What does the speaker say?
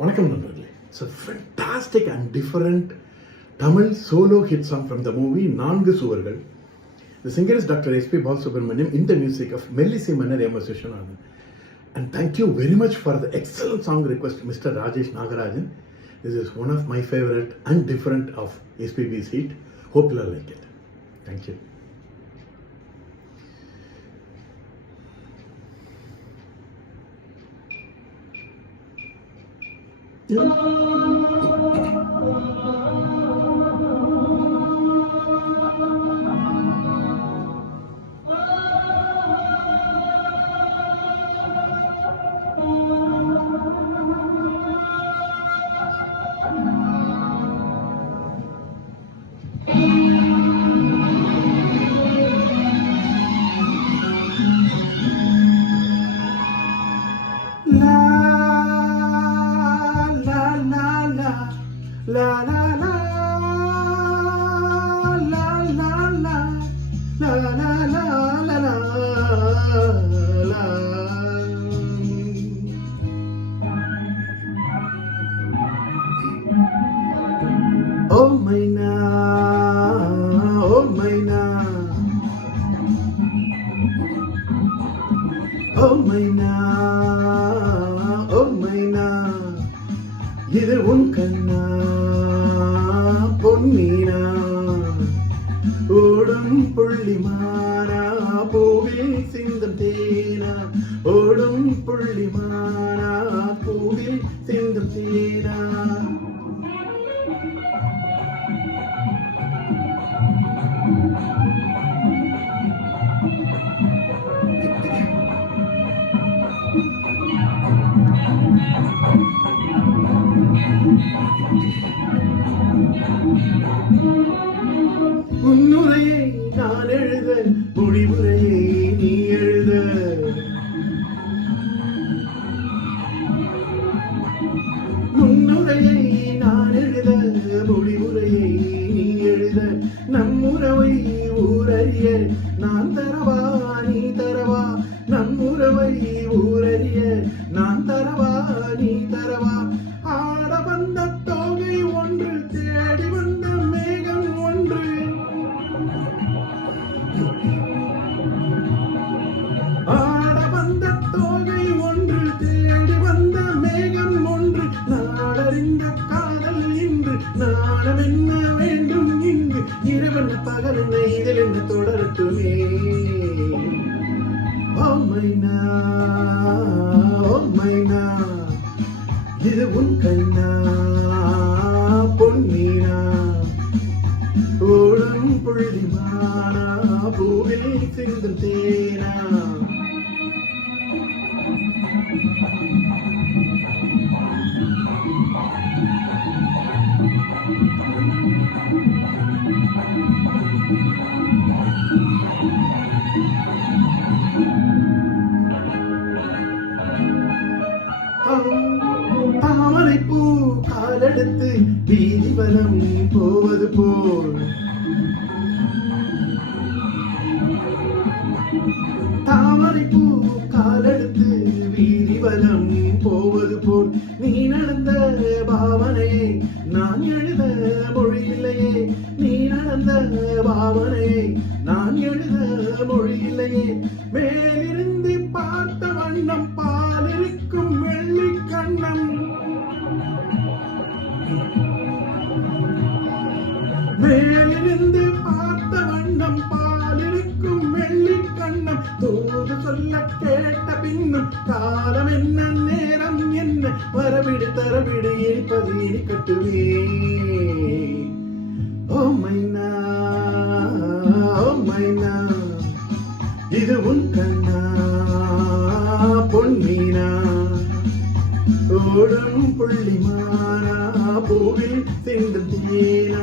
வணக்கம் நண்பர்களே. It's a fantastic and different Tamil solo hit song from the movie நான்கு சுவர்கள். The singer is Dr. S.P. Balasubramaniam in the music of Melissy Manner M. S. Vishwanathan. And thank you very much for the excellent song request, Mr. Rajesh Nagarajan. This is one of my favorite and different of SPB's hit. Hope you'll like it. Thank you. La la la la la la la la la la la la. Oh Maina, oh Maina, oh Maina, oh Maina, இது உன் கண்ணா பொன்னீனா ஓடும் புள்ளிமானா பூவில் சிந்தும் தேனா ஓடும் புள்ளிமானா பூவில் சிந்தும் தேனா. முன்னுரையை நான் எழுத முடிவுரையை நீ எழுத முன்னுரையை நான் எழுத முடிவுரையை நீ எழுத நம்முறவை ஊரறிய நான் தரவா நீ தரவா நம்முறவை ஊரறிய நான் தரவா நீ தரவா. ஆட வந்த தோகை ஒன்று தேடி வந்த மேகம் ஒன்று ஆட வந்த தோகை ஒன்று தேடி வந்த மேகம் ஒன்று நாடறிந்த காதல் இன்று நாணம் என்ன வேண்டும் இங்கு இரவன் பகல் என்ன இதில் என்ன தொடரட்டுமே. ஓ மைனா, ஓ மைனா, இது உன் கண்ணா பொன்னீனா ஓடும் புள்ளிமானா பூவில் சிந்தும் தேனா. தாமரைப்பூ காலெடுத்து வீதிவலம் போவது போல் தாமரைப்பூ காலெடுத்து வீதிவலம் போவது போல் நீ நடந்த பாவனையை நான் எழுத மொழியில்லையே நீ நடந்த பாவனையை நான் எழுத மொழியில்லையே. மேலிருந்து பார்த்த வண்ணம் பாலிருக்கும் வெள்ளி கண்ணம் மேலிருந்து பார்த்த வண்ணம் பாலிருக்கும் வெள்ளி கண்ணம் தூது சொல்ல கேட்ட பின்னும் காலம் என்ன நேரம் என்ன வரவிடு தரவிடு இனிப்பது இனிக்கட்டுமே. ஓ மைனா, ஓ மைனா, இது உன் கண்ணா பொன்னீனா ஓடும் புள்ளிமானா பூவில் சிந்தும் தேனா.